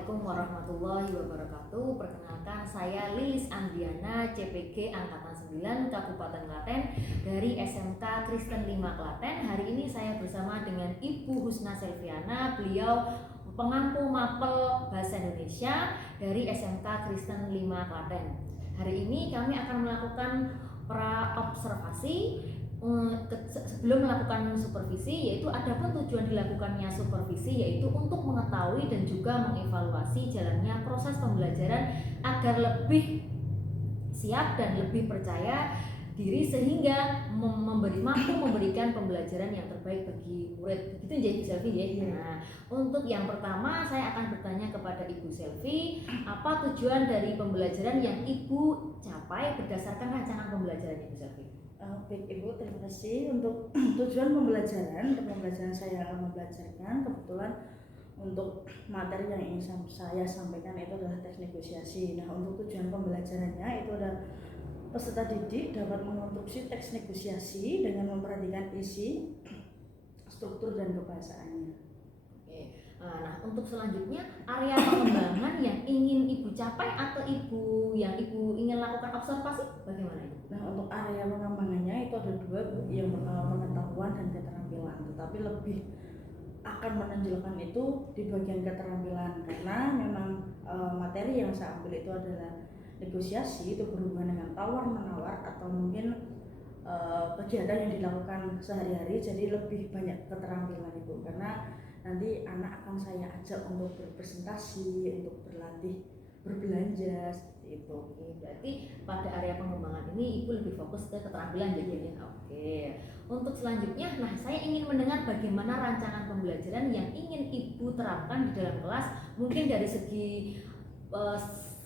Assalamualaikum warahmatullahi wabarakatuh. Perkenalkan, saya Lilis Andriana, CPG Angkatan 9 Kabupaten Klaten dari SMK Kristen 5 Klaten. Hari ini saya bersama dengan Ibu Husna Selviana, beliau pengampu mapel bahasa Indonesia dari SMK Kristen 5 Klaten. Hari ini kami akan melakukan pra-observasi sebelum melakukan supervisi, yaitu adapun tujuan dilakukannya supervisi yaitu untuk mengetahui dan juga mengevaluasi jalannya proses pembelajaran agar lebih siap dan lebih percaya diri sehingga mampu memberikan pembelajaran yang terbaik bagi murid. Begitu jadi Selvi ya. Nah, untuk yang pertama saya akan bertanya kepada Ibu Selvi, apa tujuan dari pembelajaran yang Ibu capai berdasarkan rancangan pembelajaran Ibu Selvi? Baik Ibu, terima kasih untuk tujuan pembelajaran. Untuk pembelajaran saya akan membelajarkan, kebetulan untuk materi yang ingin saya sampaikan itu adalah teks negosiasi. Nah, untuk tujuan pembelajarannya itu adalah peserta didik dapat mengonstruksi teks negosiasi dengan memperhatikan isi, struktur, dan kebahasaannya. Oke. Nah, untuk selanjutnya area pengembangan yang ingin Ibu capai atau Ibu ingin lakukan observasi bagaimana itu? Nah, untuk area pengembangannya itu ada dua, yang pertama pengetahuan dan keterampilan, tetapi lebih akan menonjolkan itu di bagian keterampilan karena memang materi yang saya ambil itu adalah negosiasi, itu berhubungan dengan tawar-menawar atau mungkin kegiatan yang dilakukan sehari-hari, jadi lebih banyak keterampilan Ibu, karena nanti anak akan saya ajak untuk berpresentasi, untuk berlatih berbelanja seperti itu. Oke, berarti pada area pengembangan ini Ibu lebih fokus ke keterampilan jadinya. Oke. Untuk selanjutnya, nah saya ingin mendengar bagaimana rancangan pembelajaran yang ingin Ibu terapkan di dalam kelas, mungkin dari segi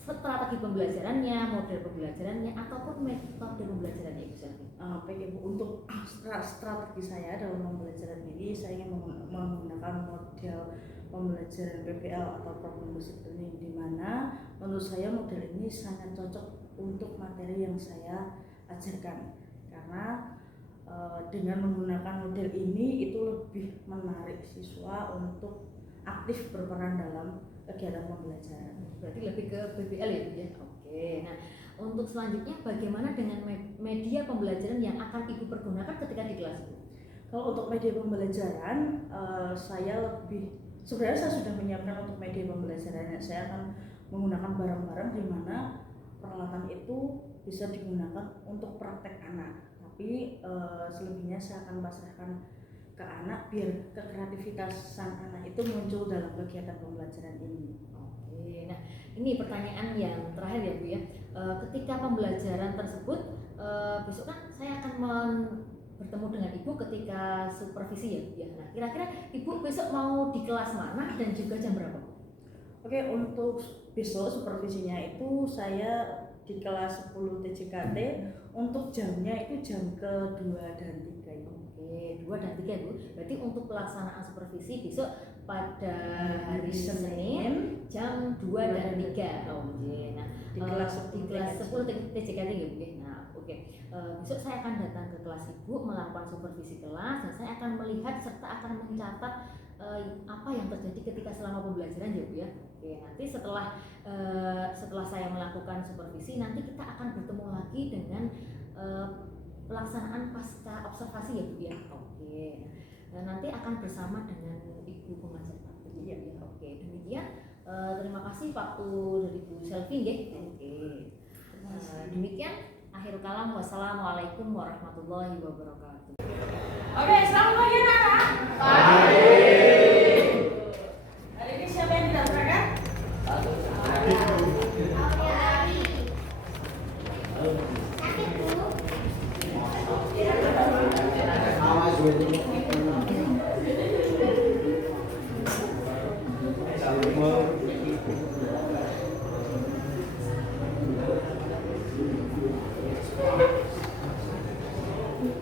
strategi pembelajarannya, model pembelajarannya, ataupun metode pembelajarannya Ibu Selvi. Baik Ibu, untuk strategi saya dalam pembelajaran ini saya ingin menggunakan model pembelajaran PBL atau problem based learning, di mana menurut saya model ini sangat cocok untuk materi yang saya ajarkan, karena dengan menggunakan model ini itu lebih menarik siswa untuk aktif berperan dalam kegiatan pembelajaran. Berarti lebih ke PBL ya. Oke. Nah, untuk selanjutnya bagaimana dengan media pembelajaran yang akan Ibu pergunakan ketika di kelas Ibu? Kalau untuk media pembelajaran, sebenarnya saya sudah menyiapkan untuk media pembelajarannya. Saya akan menggunakan barang-barang di mana peralatan itu bisa digunakan untuk praktek anak. Tapi selebihnya saya akan pasrahkan ke anak biar kreativitasan anak itu muncul dalam kegiatan pembelajaran ini. Oke, nah ini pertanyaan yang terakhir ya Bu ya. Ketika pembelajaran tersebut, besok kan saya akan bertemu dengan Ibu ketika supervisi ya Bu ya. Nah kira-kira Ibu besok mau di kelas mana dan juga jam berapa? Oke, untuk besok supervisinya itu saya di kelas 10 TJKT, untuk jamnya itu jam ke-2 dan 3 ya. Oke, 2 dan 3 Bu. Berarti untuk pelaksanaan supervisi besok pada hari Senin jam 2 dan 3. Oke. Nah, di kelas 10 TJKT ya Bu. Nah, oke. Besok saya akan datang ke kelas Ibu melakukan supervisi kelas dan saya akan melihat serta akan mencatat apa yang terjadi ketika selama pembelajaran ya Bu ya. Oke, nanti setelah saya melakukan supervisi nanti kita akan bertemu lagi dengan pelaksanaan pasca observasi ya Bu ya. Oke. Nah, nanti akan bersama dengan Ibu pengajar praktik ya. Oke, demikian. Terima kasih waktu dari Bu Selvi ya. Oke. Demikian akhir kalam. Wassalamualaikum warahmatullahi wabarakatuh. Oke, selamat pagi anak-anak. Pagi. Hari ini siapa yang dilaksanakan?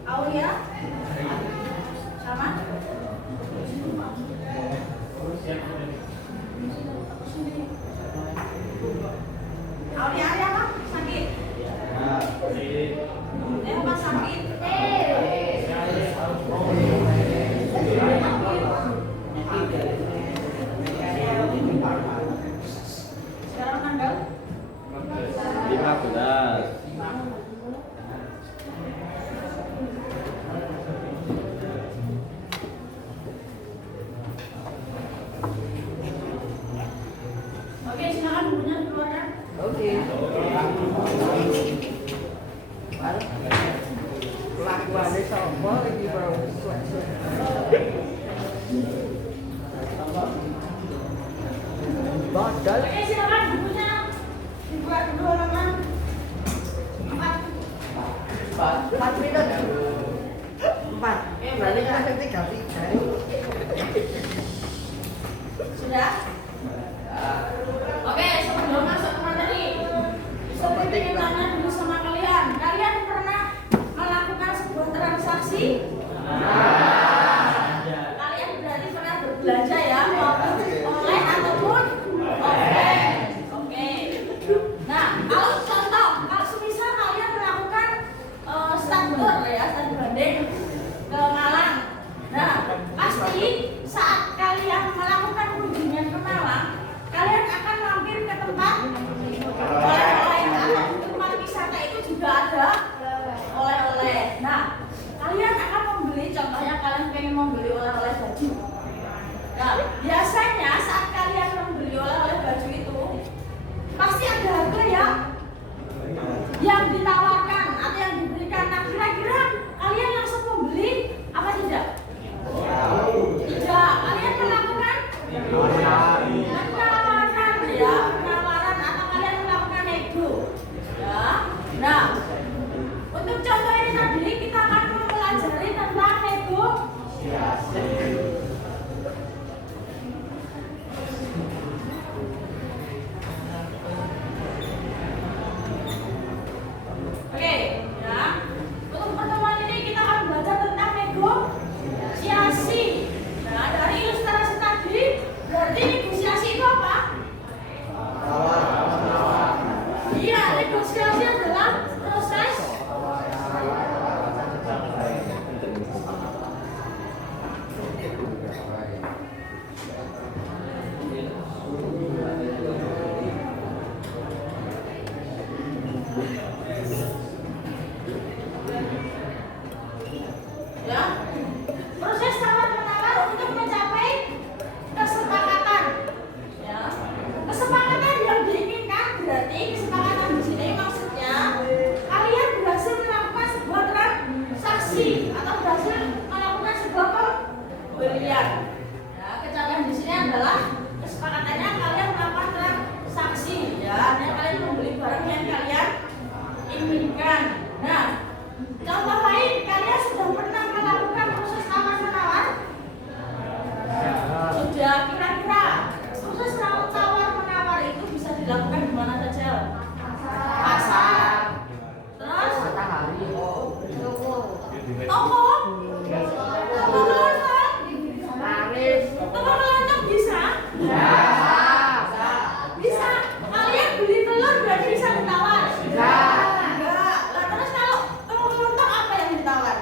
Aulia? Sama? Oke, silakan bukunya dikeluarkan. Oke. Kelakuannya sama lagi bro. Badal. Oke, silakan bukunya dibuat dulu halaman 4. 4 minit. 4. Berarti kan ada 3. Sudah? Oke, sebelum masuk ke materi, saya ingin tanya dulu sama kalian. Kalian pernah melakukan sebuah transaksi? Kalian berarti pernah berbelanja ya, maupun online ataupun offline. Oke. Nah, kalau contoh, kalau semisal kalian melakukan start tour ya, start banding ke Malang. Nah, pasti saat kalian melakukan kunjungan ke Malang, kalian akan mampir ke tempat oleh-oleh atau di tempat wisata itu juga ada oleh-oleh. Nah, kalian akan membeli, contohnya kalian pengen membeli oleh-oleh baju. Nah, biasanya saat kalian membeli oleh-oleh baju itu pasti ada harga yang ditawarkan atau yang diberikan. Nah, kira-kira kalian langsung membeli apa tidak? Tidak. Kalian melakukan penawaran atau kalian melakukan nego ya. Nah, untuk contoh ini tadi kita akan mempelajari tentang nego. Oke, ya. Untuk pertemuan ini kita akan belajar tentang negosiasi. Nah, dari ilustrasi tadi berarti negosiasi itu apa? Iya, negosiasi adalah proses ya, proses tawar-menawar untuk mencapai kesepakatan. Ya, kesepakatan yang diinginkan berarti kesepakatan di sini maksudnya kalian berhasil melakukan sebuah transaksi atau berhasil melakukan sebuah pembelian. Ya, kecapean di sini adalah kesepakatannya kalian melakukan transaksi. Ya, artinya kalian membeli barang yang kalian inginkan. Nah, contoh lain, kalian sudah pernah melakukan proses tawar-menawar? Sudah. Kira-kira proses tawar-menawar itu bisa dilakukan di mana saja? Pasar. Terus? Toko. Toko kelontong? Toko kelontong bisa? Bisa. Kalian beli telur berarti bisa ditawar? Enggak. Lah terus kalau toko kelontong apa yang ditawar?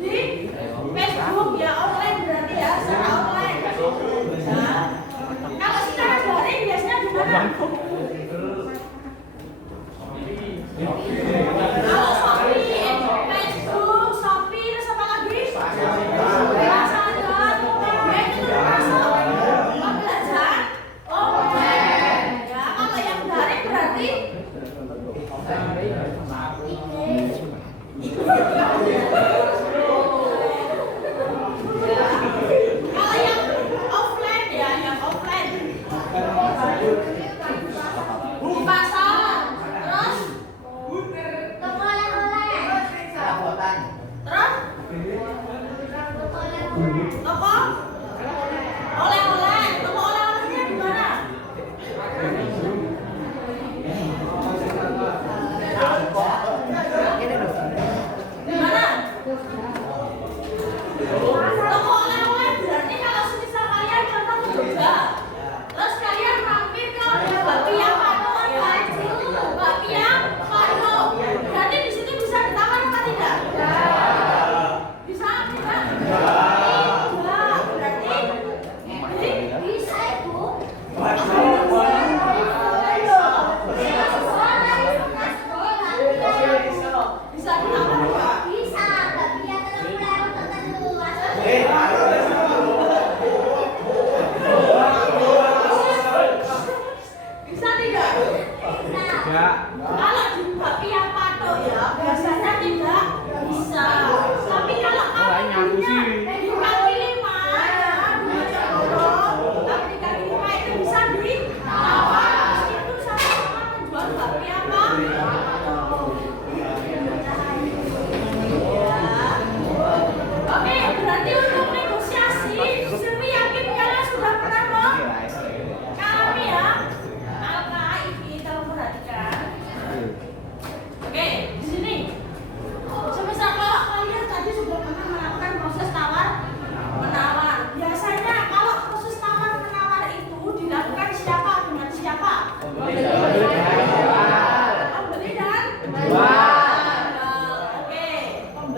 Di Facebook ya, online berarti ya, secara online. Nah, kalau secara daring biasanya di mana? Kalau Shopee, Facebook, Shopee, terus apa lagi? Lazada, Tokopedia itu termasuk pembelajaran online. Ya, kalau yang daring berarti kalau yang offline ya, yang offline di pasar, terus toko oleh-oleh, terus toko oleh-oleh, toko oleh-olehnya di mana? Di mana? Toko oleh-oleh berarti kalau semisal kalian contoh ke Jogja, terus kalian mampir ke Bakpia Pano, berarti di situ bisa ditawar apa tidak? Bisa? Tidak? Berarti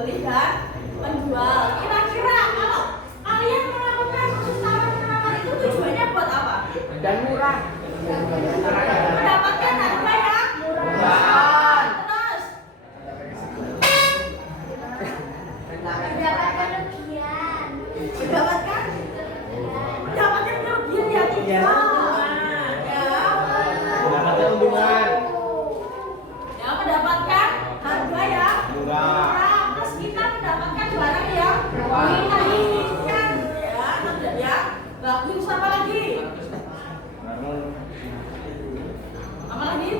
pembeli dan penjual. Kira-kira kalau kalian melakukan proses tawar menawar itu tujuannya buat apa? Dan murah. Mendapatkan harga yang Murah. terus Mendapatkan kerugian. mendapatkan kerugian ya tidak. Mendapatkan untungan. Ya mendapatkan harga yang Murah. terus kita mendapatkan barang yang kita inginkan ya, tidak ya. Bagus apa lagi? Apa lagi?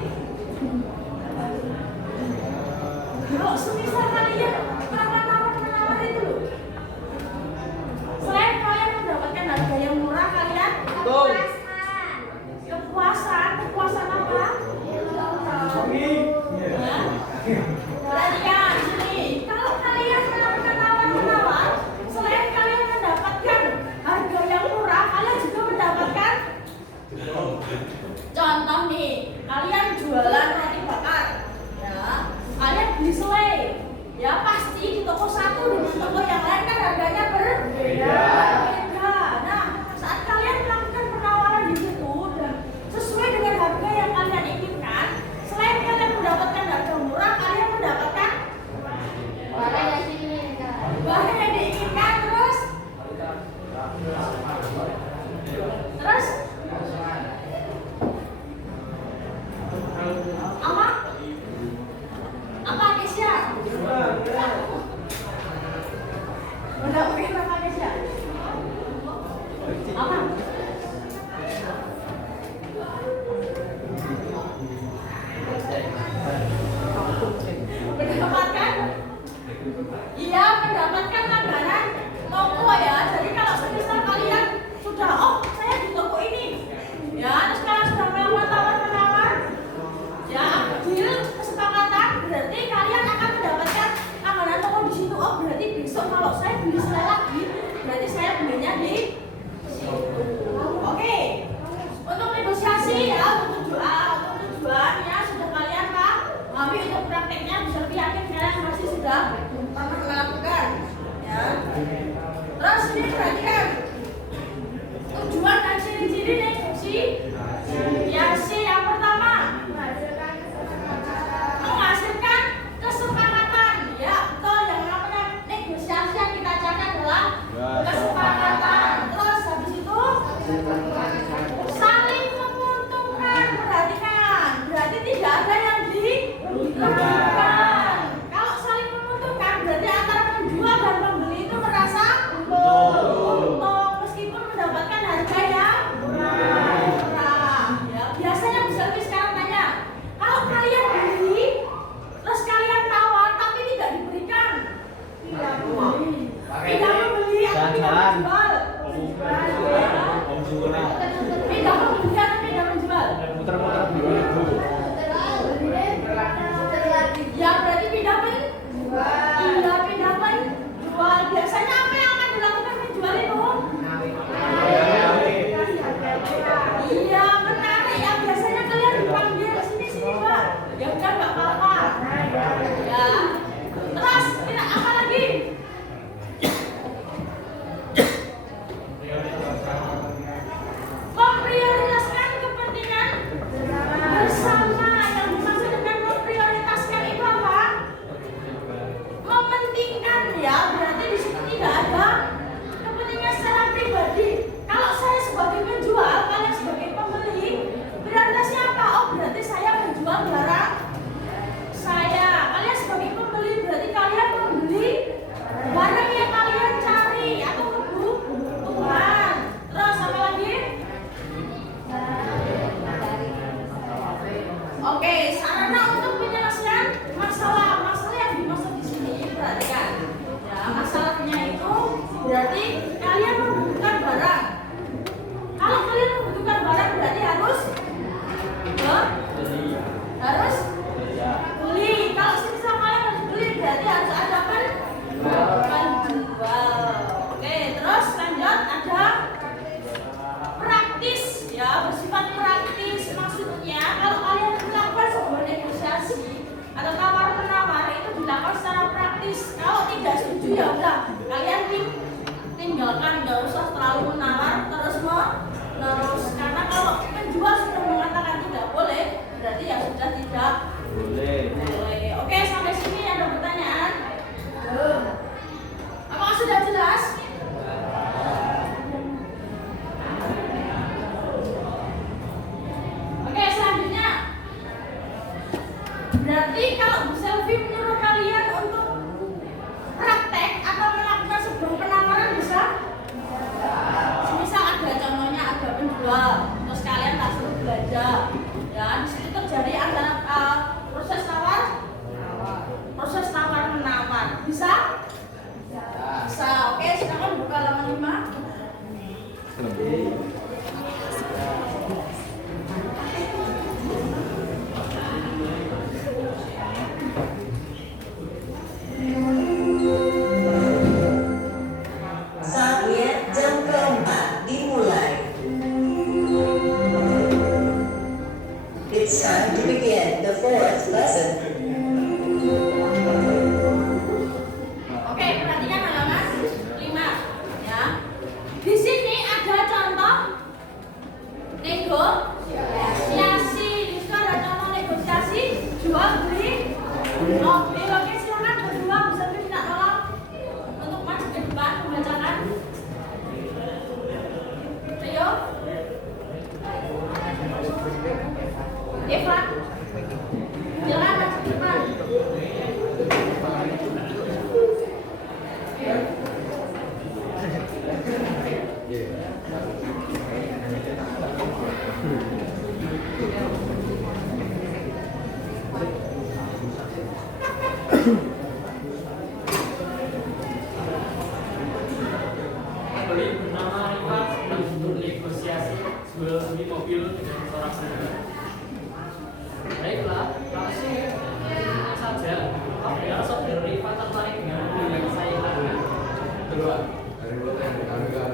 Kalau semisal kalian menawar itu, selain kalian mendapatkan harga yang murah, kalian kepuasan apa? Hah? Perhatikan sini, kalau kalian melakukan tawar-menawar, selain kalian mendapatkan harga yang murah, kalian juga mendapatkan. Contoh nih, kalian jualan roti bakar, ya, kalian beli selai, ya pasti di toko satu dengan toko yang lain kan harganya berbeda. Nah, saat kalian melakukan penawaran di situ dan sesuai dengan harga yang kalian inginkan, selain kalian mendapatkan harga murah, kalian mendapatkan barang yang diinginkan terus apa Kesya? Mendapatkan apa Kesya? Apa? Mendapatkan? Iya, mendapatkan langganan toko ya. Jadi kalau semisal kalian sudah, oh saya di toko ini, ya, terus kalian sudah melakukan tawar-menawar, ya, deal kesepakatan, berarti kalian akan mendapatkan langganan toko di situ. Oh berarti besok kalau saya beli selai lagi, berarti saya belinya di situ. Oke, untuk negosiasi ya, untuk tujuan ya sudah kalian pak. Tapi untuk prakteknya bisa lebih yakin kalian masih sudah pernah melakukan, ya. Terus ini perhatikan tujuan dan ciri-ciri negosiasi. Yang pertama, menghasilkan kesepakatan. Ya betul, yang namanya negosiasi yang kita catat adalah kesepakatan. Terus habis itu saling menguntungkan. Perhatikan, berarti tidak ada yang dirugikan. Kalau saling menguntungkan berarti antara penjual dan pembeli itu merasa untung meskipun mendapatkan harga yang murah. Ya, biasanya bisa lebih sekarang tanya, kalau kalian beli terus kalian tawar tapi tidak diberikan, tidak membeli atau tidak menjual, tidak membeli atau tidak menjual. Muter-muter dulu. Ya berarti pindah menjual. Biasanya apa yang akan dilakukan penjual itu? Iya menarik ya. Biasanya kalian dipanggil sini pak. Ya udah nggak apa-apa. Ya. Terus tidak apa lagi? Memprioritaskan kepentingan bersama. Yang dimaksud dengan memprioritaskan itu apa? Mementingkan ya. Berarti di situ tidak ada kepentingan secara pribadi. Kalau saya sebagai penjual, kalian sebagai pembeli, prioritasnya apa? Oh berarti saya menjual barang saya. Kalian sebagai pembeli berarti kalian membeli barang yang kalian cari atau kebutuhan. Terus apa lagi? Oke, sarana untuk penyelesaian masalah yang dimaksud di sini. Perhatikan, ya masalahnya itu berarti kalian membutuhkan barang. Kalau kalian membutuhkan barang berarti harus jual beli mobil dengan seorang pribadi. Baiklah, langsung intinya saja, apabila saudara Rifat tertarik dengan mobil yang saya inginkan, kedua, dari foto yang ditanggal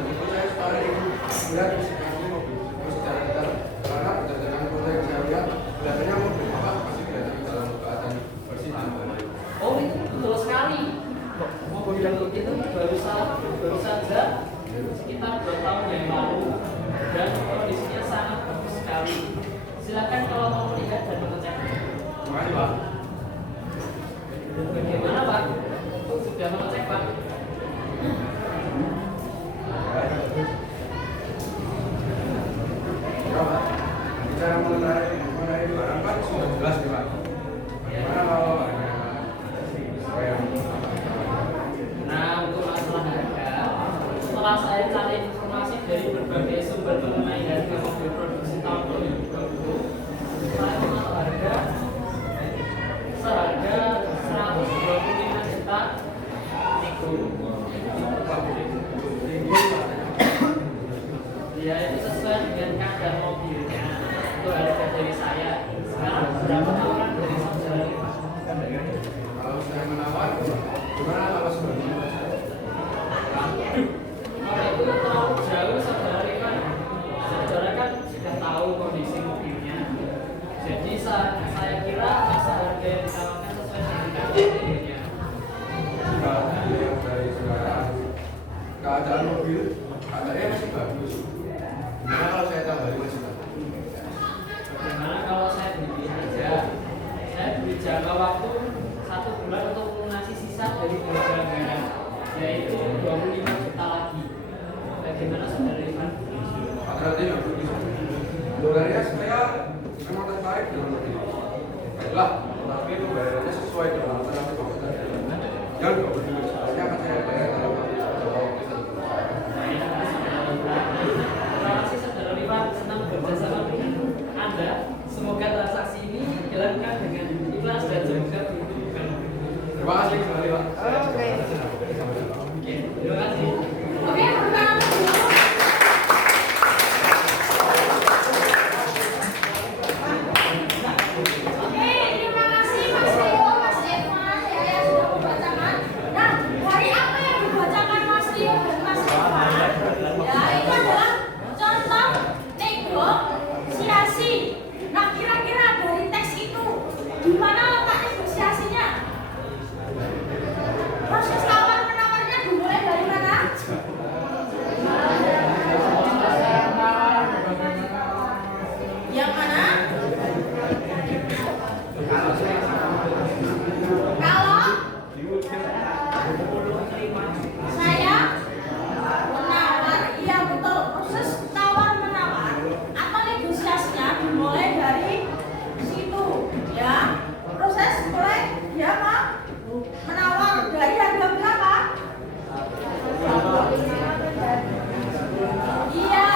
itu saya sekarang melihat spesifikasi mobil itu secara detail karena berdasarkan foto yang saya lihat kelihatannya mobil bapak masih kelihatan dalam keadaan bersih dan baik. oh itu betul sekali. Mobil yang itu baru saja sekitar 2 tahun yang lalu dan kondisinya sangat bagus sekali. Silakan kalau mau melihat dan mengecek. Terima kasih Pak. Bagaimana Pak? Sudah mengecek Pak? Ya Pak, bicara mengenai barang Pak sudah jelas nih Pak. Bagaimana kalau hanya sesuai yang Nah, untuk masalah harga, setelah saya cari informasi dari berbagai sumber mengenai harga mobil produksi tahun 2020, saya mengatur harga seharga 125 juta nego. Ya, itu sesuai dengan kadar mobilnya. Itu harga dari saya. Sekarang berapa tawaran dari saudara? kalau saya menawar gimana kalau sebenarnya Kalau itu terlalu jauh saudara kan, saudara kan sudah tahu kondisi mobilnya. Jadi saya kira masa harga yang ditawarkan sesuai dengan mobilnya. yang dari saudara keadaan mobil keadaannya masih bagus. Gimana kalau saya tambahin masih bagus? Bagaimana kalau saya beli aja? Saya beri jangka waktu 1 bulan untuk melunasi sisa dari harga anggaran, yaitu 25 juta lagi. Bagaimana saudara Ivan? Berarti nggak begitu. Sebenarnya saya memang tertarik dengan mobil. Baiklah, tapi itu bayarannya sesuai dengan alternatif yang tadi. Yang 25 jutanya akan saya bayar dalam waktu Terima kasih saudara Ivan, senang bekerjasama dengan Anda. Semoga transaksi ini dijalankan dengan ikhlas dan semoga beruntung. Terima kasih sekali Pak. Oke. Oke, terima kasih. Oke, pertanyaan kedua. Oke, terima kasih Mas Rio, Mas Evan ya yang sudah membacakan. Nah, dari apa yang dibacakan Mas Rio dan Mas Evan, ya itu adalah contoh negosiasi. Nah, kira-kira dari teks itu di mana letak negosiasinya? Proses tawar menawarnya dimulai dari mana? Yang mana? Kalau saya menawar, iya betul, proses tawar menawar atau negosiasinya dimulai dari situ, ya. Proses mulai dia menawar dari harga berapa? Iya,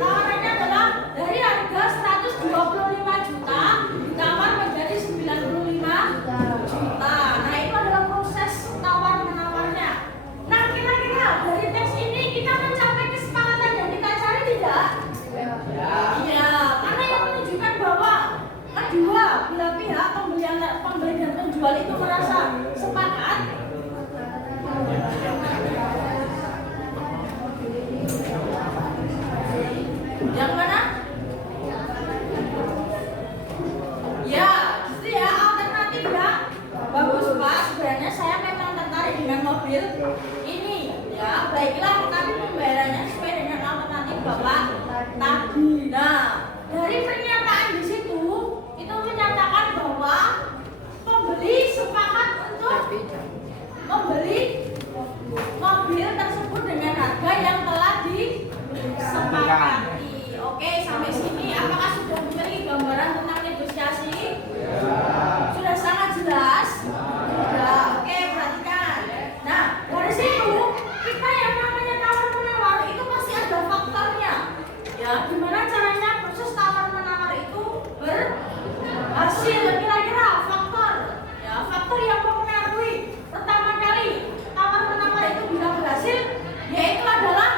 tawarannya adalah dari harga 125 juta ditawar menjadi 95 juta. Nah, itu adalah proses tawar menawarnya. Nah, kira-kira dari teks ini kita mencapai kesepakatan yang kita cari tidak? Iya, karena yang menunjukkan bahwa kedua belah pihak pembeli dan penjual itu merasa sepakat. Yang mana? Ya, gitu ya, alternatif ya. Bagus Pak, sebenarnya saya memang tertarik dengan mobil ini. Ya, baiklah, tapi pembayarannya sesuai dengan alternatif Bapak tadi. Nah, dari pernyataan di situ itu menyatakan bahwa pembeli sepakat untuk membeli mobil tersebut dengan harga yang telah disepakati. Oke, sampai sini apakah sudah memiliki gambaran tentang negosiasi? Sudah sangat jelas? Sudah. Oke, perhatikan. Nah, dari situ kita yang namanya tawar menawar itu pasti ada faktornya. Ya, gimana caranya proses tawar menawar itu berhasil? Kira-kira faktor. Ya, faktor yang mempengaruhi pertama kali tawar menawar itu bisa berhasil yaitu adalah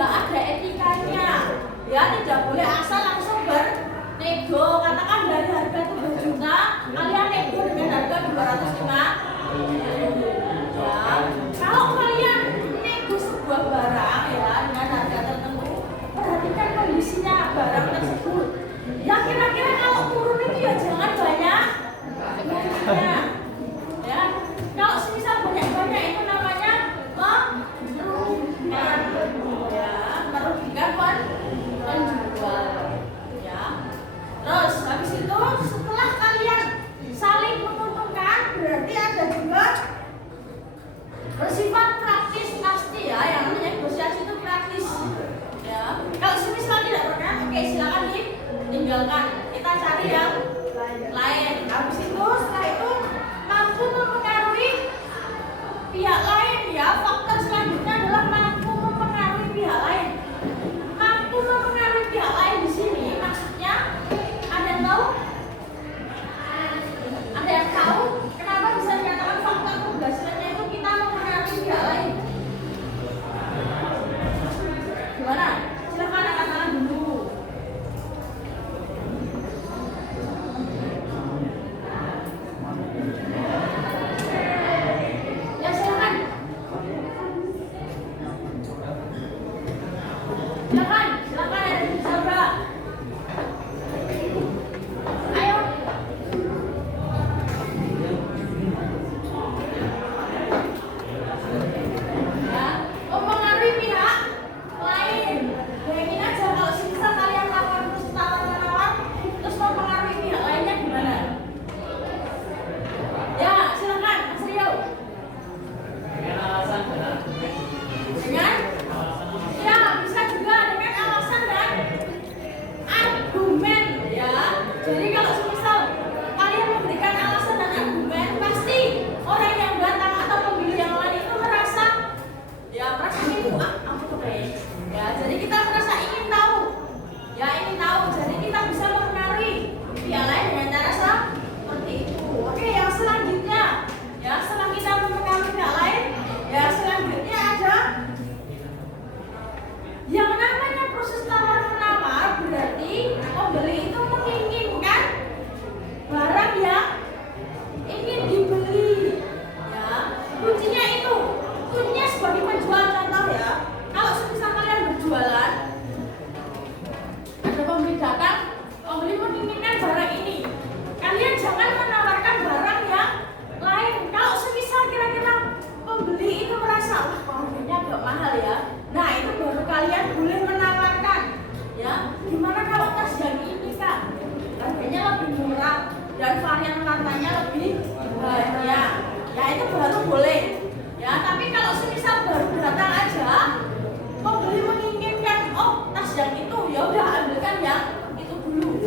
juga ada etikanya. Ya, tidak boleh asal langsung bernego. Katakan dari harga 7 juta, kalian nego dengan harga 205. Ya, kalau kalian nego sebuah barang ya dengan harga tertentu, perhatikan kondisinya barang tersebut. Ya kira-kira kalau turun itu ya jangan banyak. Ya, kalau semisal banyak-banyak itu namanya merugikan. Ya, merugikan penjual. Ya. Terus habis itu setelah kalian saling menguntungkan, berarti ada juga bersifat praktis pasti ya, yang namanya negosiasi itu praktis. Ya, kalau semisal tidak pernah, oke silakan ditinggalkan. Kita cari yang lain. Habis itu setelah itu mampu mempengaruhi pihak lain ya. Faktor selanjutnya adalah mampu mempengaruhi pihak lain. Mampu mempengaruhi pihak lain di sini maksudnya ada yang tahu? Ada yang tahu kenapa bisa dikatakan faktor keberhasilannya itu kita mempengaruhi pihak lain? Gimana? Silakan angkat tangan dulu. Ya silakan. Silakan ada yang bisa Mbak. Ayo. Ya, mempengaruhi pihak lain. Bayangin aja kalau semisal kalian melakukan terus tawar-menawar, terus mempengaruhi pihak lainnya gimana? Ya, silakan Mas Rio. Dengan alasan dan argumen. Dengan ya bisa juga dengan alasan dan argumen ya. Jadi kalau semisal kalian memberikan alasan dan argumen, pasti orang yang datang atau pembeli yang lain itu merasa itu aku tuh kayak ya. Jadi kita merasa ingin tahu ya, ingin tahu. Jadi kita bisa mempengaruhi pihak lain dengan cara seperti itu. Oke, yang selanjutnya ya, setelah kita mempengaruhi pihak lain ya, selanjutnya ada yang namanya proses tawar-menawar. Berarti pembeli itu menginginkan barang yang ingin dibeli ya. Kuncinya itu, kuncinya sebagai penjual contoh ya. Kalau semisal kalian berjualan, ada pembeli datang, pembeli menginginkan barang ini, kalian jangan menawarkan barang yang lain. Kalau semisal kira-kira pembeli itu merasa wah harganya agak mahal ya, nah itu baru kalian boleh menawarkan ya, gimana kalau tas yang ini Kak, harganya lebih murah dan varian warnanya lebih banyak ya, itu baru boleh ya. Tapi kalau semisal baru datang aja, pembeli menginginkan oh tas yang itu, ya udah ambilkan yang itu dulu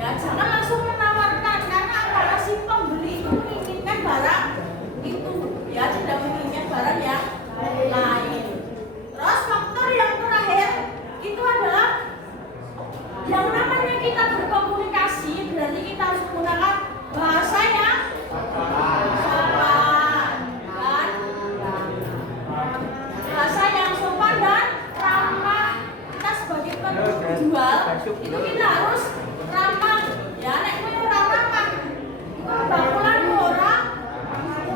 ya, jangan langsung menawarkan. Karena apa? Si pembeli itu menginginkan barang itu ya, tidak menginginkan barang yang lain. Terus faktor yang terakhir itu adalah yang namanya kita berkomunikasi. Berarti kita harus menggunakan bahasa yang sopan dan bahasa yang sopan dan ramah. Kita sebagai penjual itu kita harus ramah ya. Nek kowe ora ramah, bakulan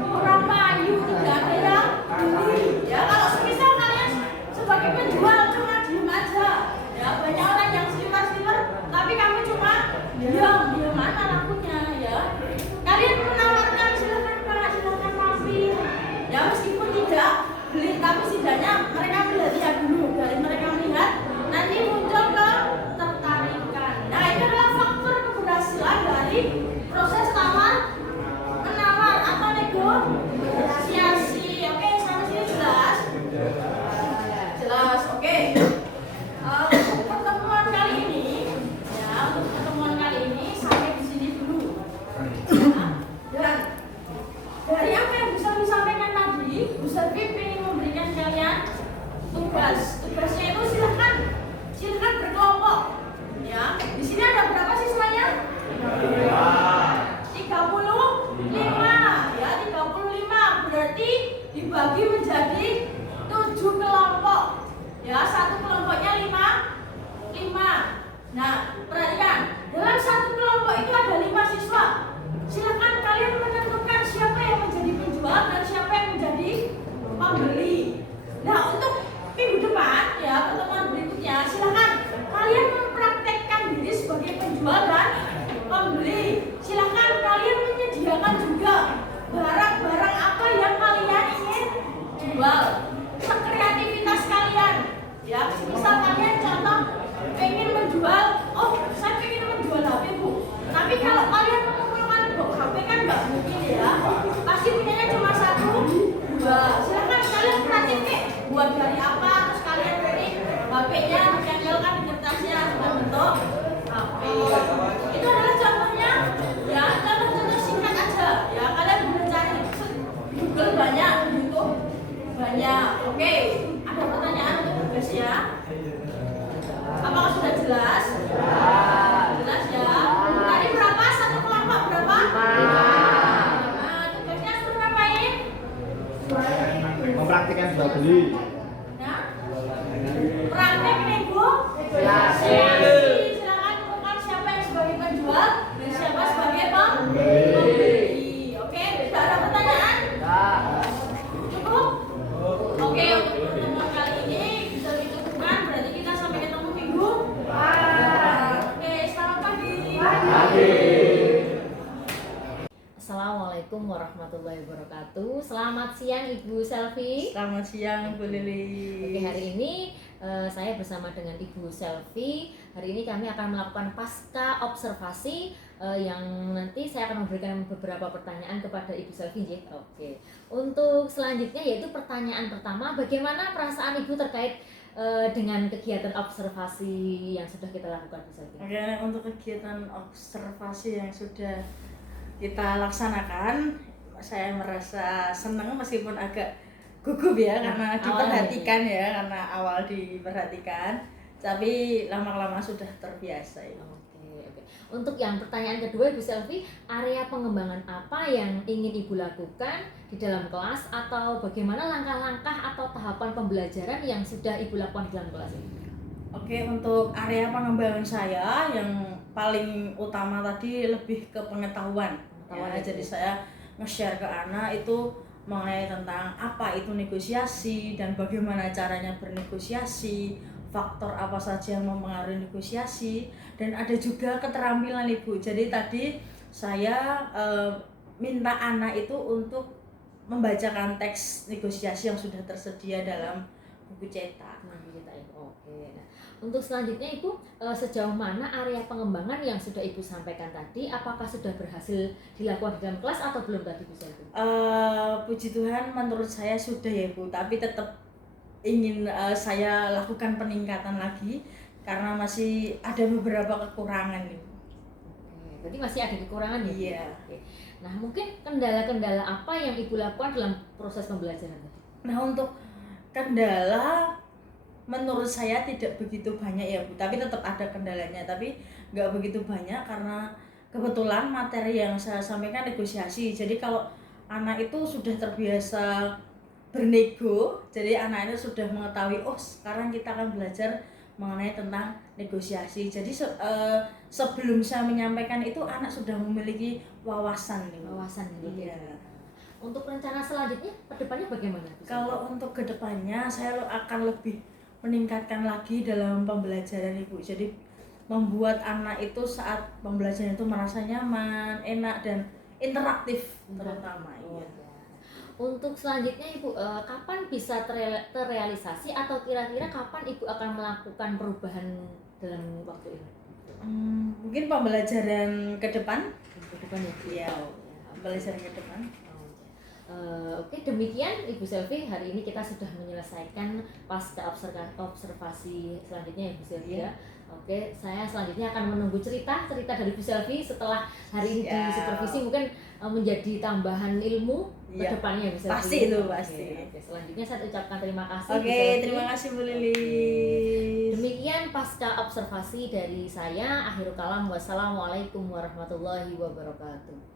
orang payu, tidak ada yang beli ya. Kalau semisal kalian sebagai penjual cuma diem aja ya, banyak orang yang sliver tapi kamu cuma diam mana lakunya ya. Kalian menawarkan silakan Pak, silakan mampir ya, meskipun tidak beli tapi setidaknya mereka melihat dulu. Dari mereka melihat nanti muncul ketertarikan. Nah itu misal kalian contoh pengen menjual, oh saya pengen menjual HP bu, tapi kalau kalian mengumpulkan box HP kan nggak mungkin ya, pasti punyanya cuma 1, 2. Silakan kalian kreatif nih, buat dari apa, terus kalian beri HP-nya, ditempelkan di kertasnya sudah bentuk HP. Itu adalah contohnya, ya contoh-contoh singkat aja, ya kalian boleh cari Google banyak, YouTube banyak. Oke, ada pertanyaan untuk tugas ya? Apakah sudah jelas? Jelas ya. Tadi berapa? Satu kelompok berapa? Nah, tugasnya suruh ngapain? Mempraktikkan jual beli. Nah, praktek nih bu. Silakan tentukan siapa yang sebagai penjual dan siapa sebagai pembeli. Oke, sudah ada pertanyaan? Cukup? Oke, untuk pertemuan kali ini bisa dicukupkan. Berarti kita sampai ketemu minggu. Oke, selamat pagi. Assalamualaikum warahmatullahi wabarakatuh. Selamat siang Ibu Selvi. Selamat siang Bu Lili. Oke, hari ini saya bersama dengan Ibu Selvi. Hari ini kami akan melakukan pasca observasi yang nanti saya akan memberikan beberapa pertanyaan kepada Ibu Selvi. Oke. Untuk selanjutnya yaitu pertanyaan pertama, bagaimana perasaan Ibu terkait dengan kegiatan observasi yang sudah kita lakukan, Bu Selvi? Oke, untuk kegiatan observasi yang sudah kita laksanakan, saya merasa senang meskipun agak gugup ya karena diperhatikan ya, karena awal diperhatikan, tapi lama-lama sudah terbiasa ya. Oke. Untuk yang pertanyaan kedua Ibu Selvi, area pengembangan apa yang ingin Ibu lakukan di dalam kelas atau bagaimana langkah-langkah atau tahapan pembelajaran yang sudah Ibu lakukan di dalam kelas ini? Oke, untuk area pengembangan saya yang paling utama tadi lebih ke pengetahuan. Ya, jadi saya nge-share ke anak itu mengenai tentang apa itu negosiasi dan bagaimana caranya bernegosiasi, faktor apa saja yang mempengaruhi negosiasi, dan ada juga keterampilan Ibu. Jadi tadi saya minta anak itu untuk membacakan teks negosiasi yang sudah tersedia dalam buku cetak. Oke. Nah, untuk selanjutnya Ibu, sejauh mana area pengembangan yang sudah Ibu sampaikan tadi, apakah sudah berhasil dilakukan di dalam kelas atau belum tadi Bu Selvi? Puji Tuhan menurut saya sudah ya Bu, tapi tetap ingin saya lakukan peningkatan lagi karena masih ada beberapa kekurangan nih. Oke, berarti masih ada kekurangan ya? Iya. Oke. Nah, mungkin kendala-kendala apa yang Ibu lakukan dalam proses pembelajaran tadi? Nah, untuk kendala menurut saya tidak begitu banyak ya Bu, tapi tetap ada kendalanya, tapi nggak begitu banyak karena kebetulan materi yang saya sampaikan negosiasi. Jadi kalau anak itu sudah terbiasa bernego, jadi anak itu sudah mengetahui, oh sekarang kita akan belajar mengenai tentang negosiasi. Jadi sebelum saya menyampaikan itu anak sudah memiliki wawasan nih. Wawasan gitu. Iya. Untuk rencana selanjutnya kedepannya bagaimana? Kalau untuk kedepannya saya akan lebih meningkatkan lagi dalam pembelajaran Ibu. Jadi membuat anak itu saat pembelajaran itu merasa nyaman, enak dan interaktif terutama. Iya. Untuk selanjutnya Ibu, kapan bisa terrealisasi atau kira-kira kapan Ibu akan melakukan perubahan dalam waktu ini? Mungkin pembelajaran ke depan. Ke depan ya? Iya, pembelajaran ke depan. Oke, demikian Ibu Selvi, hari ini kita sudah menyelesaikan pasca observasi selanjutnya ya Bu Selvi ya. Oke, saya selanjutnya akan menunggu cerita dari Bu Selvi setelah hari ini di supervisi, mungkin menjadi tambahan ilmu ke depannya Bu Selvi. Pasti itu, pasti. Oke, selanjutnya saya ucapkan terima kasih Bu Oke, Selvi. terima kasih Bu Lili. Demikian pasca observasi dari saya. Akhirul kalam, wassalamualaikum warahmatullahi wabarakatuh.